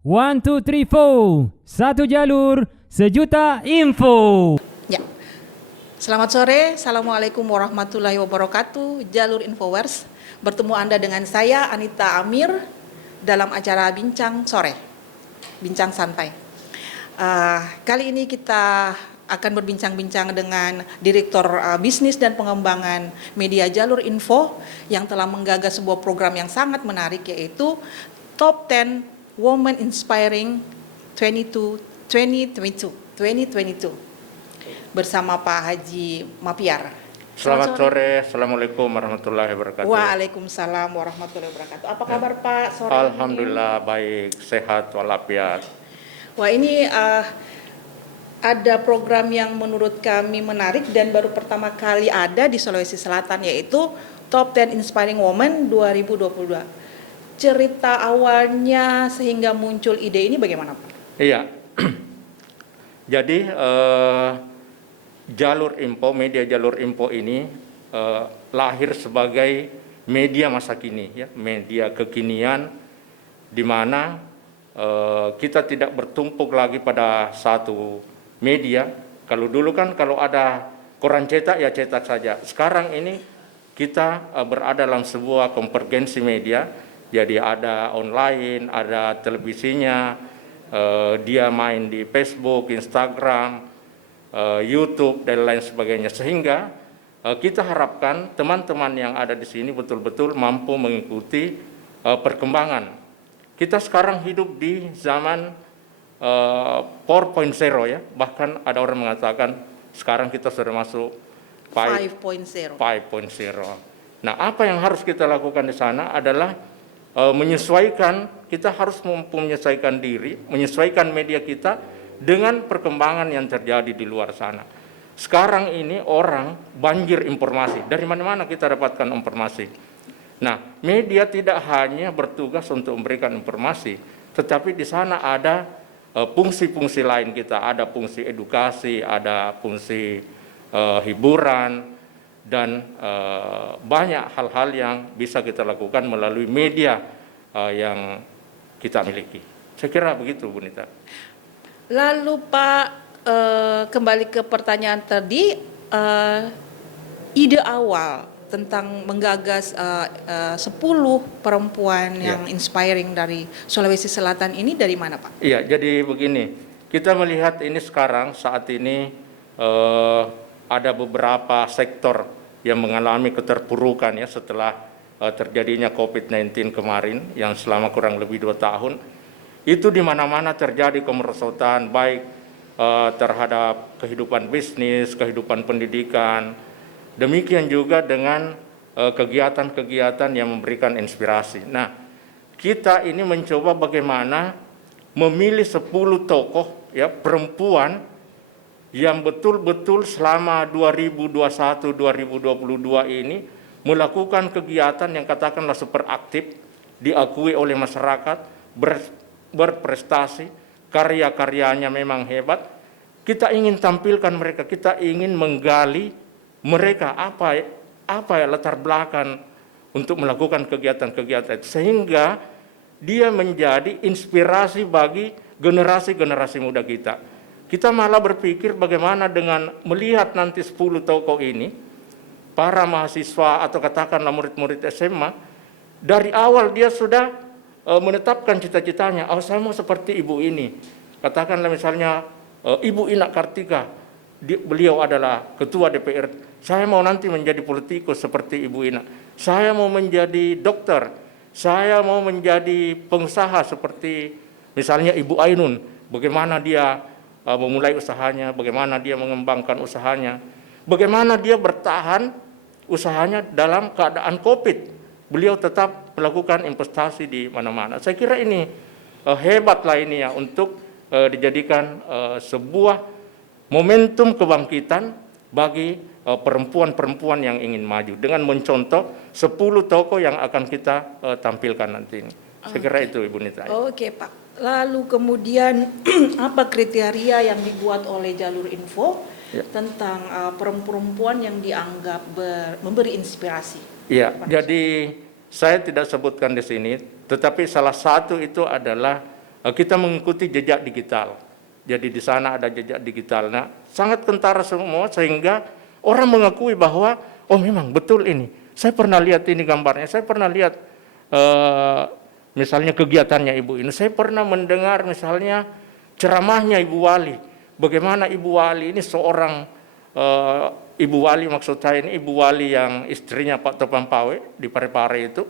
One, two, three, four. Satu jalur, sejuta info. Ya, selamat sore. Assalamualaikum warahmatullahi wabarakatuh. Jalur Infowars. Bertemu Anda dengan saya Anita Amir dalam acara Bincang Sore, Bincang Santai. Kali ini kita akan berbincang-bincang dengan Direktur Bisnis dan Pengembangan Media Jalur Info yang telah menggagas sebuah program yang sangat menarik, yaitu Top 10 Women Inspiring 2022 bersama Pak Haji Mapiar. Selamat sore. Assalamualaikum warahmatullahi wabarakatuh. Waalaikumsalam warahmatullahi wabarakatuh. Apa kabar Pak sore ini? Alhamdulillah baik, sehat walafiat. Wah, ini ada program yang menurut kami menarik dan baru pertama kali ada di Sulawesi Selatan, yaitu Top 10 Inspiring Women 2022. Cerita awalnya sehingga muncul ide ini bagaimana Pak? Iya. Jadi Jalur Info, media Jalur Info ini lahir sebagai media masa kini, ya, media kekinian, di mana kita tidak bertumpuk lagi pada satu media. Kalau dulu kan kalau ada koran cetak ya cetak saja. Sekarang ini kita berada dalam sebuah konvergensi media. Jadi ada online, ada televisinya, dia main di Facebook, Instagram, YouTube dan lain sebagainya. Sehingga kita harapkan teman-teman yang ada di sini betul-betul mampu mengikuti perkembangan. Kita sekarang hidup di zaman 4.0 ya, bahkan ada orang mengatakan sekarang kita sudah masuk 5.0. Nah, apa yang harus kita lakukan di sana adalah menyesuaikan, kita harus menyesuaikan diri, menyesuaikan media kita dengan perkembangan yang terjadi di luar sana. Sekarang ini orang banjir informasi, dari mana-mana kita dapatkan informasi. Nah, media tidak hanya bertugas untuk memberikan informasi, tetapi di sana ada fungsi-fungsi lain kita, ada fungsi edukasi, ada fungsi hiburan, dan banyak hal-hal yang bisa kita lakukan melalui media yang kita miliki. Saya kira begitu, Bu Nita. Lalu Pak, kembali ke pertanyaan tadi, ide awal tentang menggagas 10 perempuan yang inspiring dari Sulawesi Selatan ini dari mana Pak? Iya, jadi begini, kita melihat ini sekarang saat ini ada beberapa sektor yang mengalami keterpurukan ya setelah terjadinya COVID-19 kemarin yang selama kurang lebih 2 tahun. Itu di mana-mana terjadi kemerosotan, baik terhadap kehidupan bisnis, kehidupan pendidikan. Demikian juga dengan kegiatan-kegiatan yang memberikan inspirasi. Nah, kita ini mencoba bagaimana memilih 10 tokoh ya perempuan yang betul-betul selama 2021-2022 ini melakukan kegiatan yang katakanlah super aktif, diakui oleh masyarakat, berprestasi, karya-karyanya memang hebat. Kita ingin tampilkan mereka, kita ingin menggali mereka apa ya latar belakang untuk melakukan kegiatan-kegiatan itu, sehingga dia menjadi inspirasi bagi generasi-generasi muda kita. Kita malah berpikir bagaimana dengan melihat nanti 10 tokoh ini, para mahasiswa atau katakanlah murid-murid SMA, dari awal dia sudah menetapkan cita-citanya, saya mau seperti ibu ini. Katakanlah misalnya Ibu Ina Kartika, beliau adalah ketua DPR, saya mau nanti menjadi politikus seperti Ibu Ina. Saya mau menjadi dokter, saya mau menjadi pengusaha seperti misalnya Ibu Ainun, bagaimana dia memulai usahanya, bagaimana dia mengembangkan usahanya, bagaimana dia bertahan usahanya dalam keadaan COVID. Beliau tetap melakukan investasi di mana-mana. Saya kira ini hebatlah ini ya untuk dijadikan sebuah momentum kebangkitan bagi perempuan-perempuan yang ingin maju dengan mencontoh 10 tokoh yang akan kita tampilkan nanti ini. Saya kira itu Ibu Nita. Oke Pak. Lalu kemudian apa kriteria yang dibuat oleh Jalur Info tentang perempuan yang dianggap memberi inspirasi? Iya, jadi saya tidak sebutkan di sini, tetapi salah satu itu adalah kita mengikuti jejak digital. Jadi di sana ada jejak digital. Nah, sangat kentara semua sehingga orang mengakui bahwa oh memang betul ini. Saya pernah lihat ini gambarnya. Saya pernah lihat misalnya kegiatannya Ibu ini. Saya pernah mendengar misalnya ceramahnya Ibu Wali. Bagaimana Ibu Wali ini seorang Ibu Wali, maksud saya ini Ibu Wali yang istrinya Pak Topan Pawe di Parepare itu.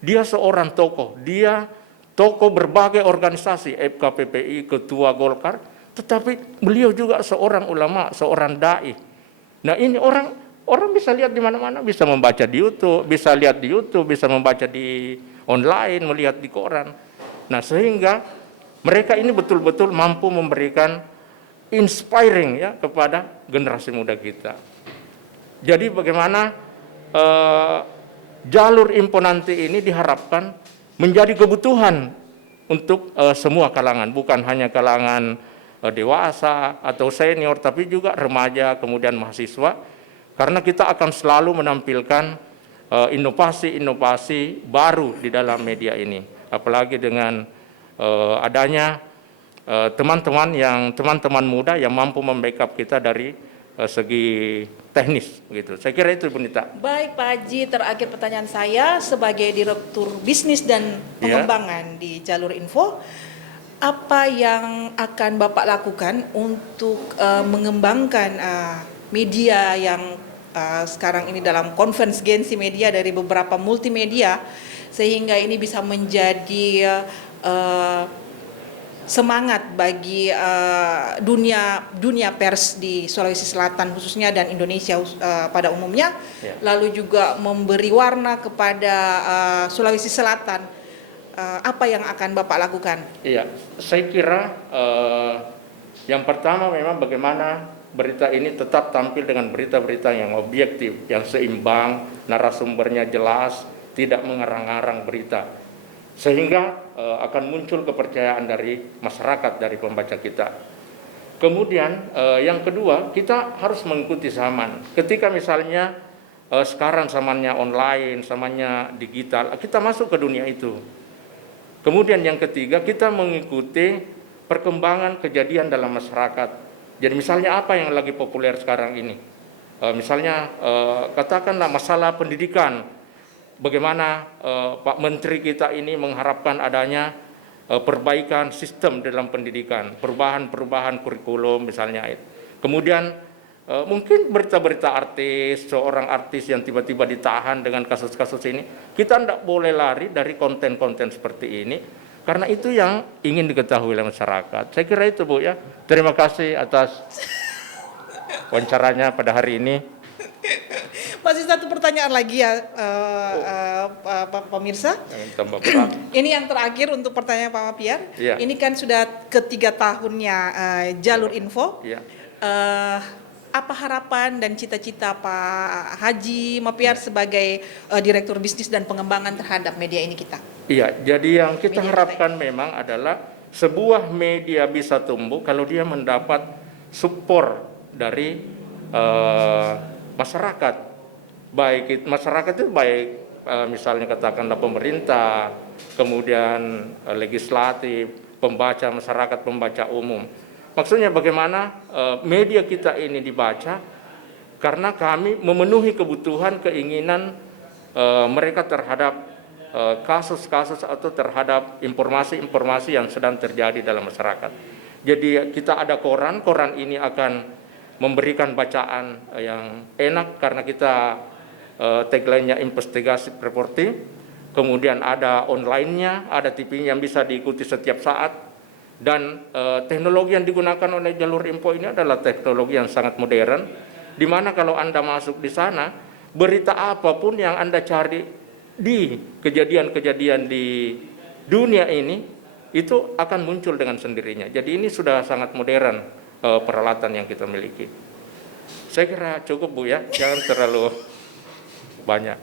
Dia seorang tokoh. Dia tokoh berbagai organisasi, FKPPI, ketua Golkar, tetapi beliau juga seorang ulama, seorang dai. Nah, ini orang bisa lihat di mana-mana, bisa membaca di YouTube, bisa lihat di YouTube, bisa membaca di online, melihat di koran. Nah, sehingga mereka ini betul-betul mampu memberikan inspiring ya kepada generasi muda kita. Jadi bagaimana jalur info nanti ini diharapkan menjadi kebutuhan untuk semua kalangan, bukan hanya kalangan dewasa atau senior, tapi juga remaja, kemudian mahasiswa, karena kita akan selalu menampilkan inovasi-inovasi baru di dalam media ini, apalagi dengan adanya teman-teman muda yang mampu membackup kita dari segi teknis gitu. Saya kira itu Bu Nita. Baik Pak Haji, terakhir pertanyaan saya sebagai Direktur Bisnis dan Pengembangan di Jalur Info, apa yang akan Bapak lakukan untuk mengembangkan media yang sekarang ini dalam konvergensi media dari beberapa multimedia sehingga ini bisa menjadi semangat bagi dunia pers di Sulawesi Selatan khususnya dan Indonesia pada umumnya, lalu juga memberi warna kepada Sulawesi Selatan. Apa yang akan Bapak lakukan? Iya, saya kira yang pertama memang bagaimana berita ini tetap tampil dengan berita-berita yang objektif, yang seimbang, narasumbernya jelas, tidak mengarang-arang berita. Sehingga akan muncul kepercayaan dari masyarakat, dari pembaca kita. Kemudian yang kedua, kita harus mengikuti zaman. Ketika misalnya sekarang zamannya online, zamannya digital, kita masuk ke dunia itu. Kemudian yang ketiga, kita mengikuti perkembangan kejadian dalam masyarakat. Jadi misalnya apa yang lagi populer sekarang ini? Misalnya katakanlah masalah pendidikan. Bagaimana Pak Menteri kita ini mengharapkan adanya perbaikan sistem dalam pendidikan, perubahan kurikulum misalnya. Kemudian mungkin berita-berita artis, seorang artis yang tiba-tiba ditahan dengan kasus-kasus ini, kita tidak boleh lari dari konten-konten seperti ini, karena itu yang ingin diketahui oleh masyarakat. Saya kira itu Bu ya. Terima kasih atas wawancaranya pada hari ini. Masih satu pertanyaan lagi ya pemirsa. Ini yang terakhir untuk pertanyaan Pak Mapiar. Ya. Ini kan sudah ketiga tahunnya Jalur Info. Ya. Apa harapan dan cita-cita Pak Haji Mapiar sebagai Direktur Bisnis dan Pengembangan terhadap media ini kita? Iya, jadi yang kita harapkan memang adalah sebuah media bisa tumbuh kalau dia mendapat support dari masyarakat. Baik masyarakat itu baik misalnya katakanlah pemerintah, kemudian legislatif, pembaca masyarakat, pembaca umum. Maksudnya bagaimana media kita ini dibaca karena kami memenuhi kebutuhan keinginan mereka terhadap kasus-kasus atau terhadap informasi-informasi yang sedang terjadi dalam masyarakat. Jadi kita ada koran ini akan memberikan bacaan yang enak karena kita tagline-nya investigative reporting, kemudian ada online-nya, ada TV yang bisa diikuti setiap saat, dan teknologi yang digunakan oleh Jalur Info ini adalah teknologi yang sangat modern, di mana kalau Anda masuk di sana, berita apapun yang Anda cari di kejadian-kejadian di dunia ini, itu akan muncul dengan sendirinya. Jadi ini sudah sangat modern peralatan yang kita miliki. Saya kira cukup Bu ya, jangan terlalu banyak.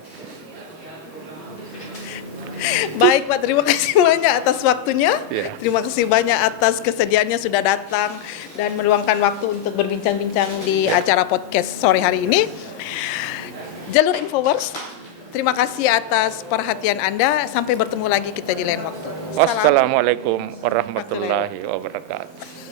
Baik Pak, terima kasih banyak atas waktunya. Terima kasih banyak atas kesediaannya sudah datang dan meluangkan waktu untuk berbincang-bincang di acara podcast sore hari ini. Jalur Infowars, terima kasih atas perhatian Anda. Sampai bertemu lagi kita di lain waktu. Wassalamualaikum warahmatullahi wabarakatuh.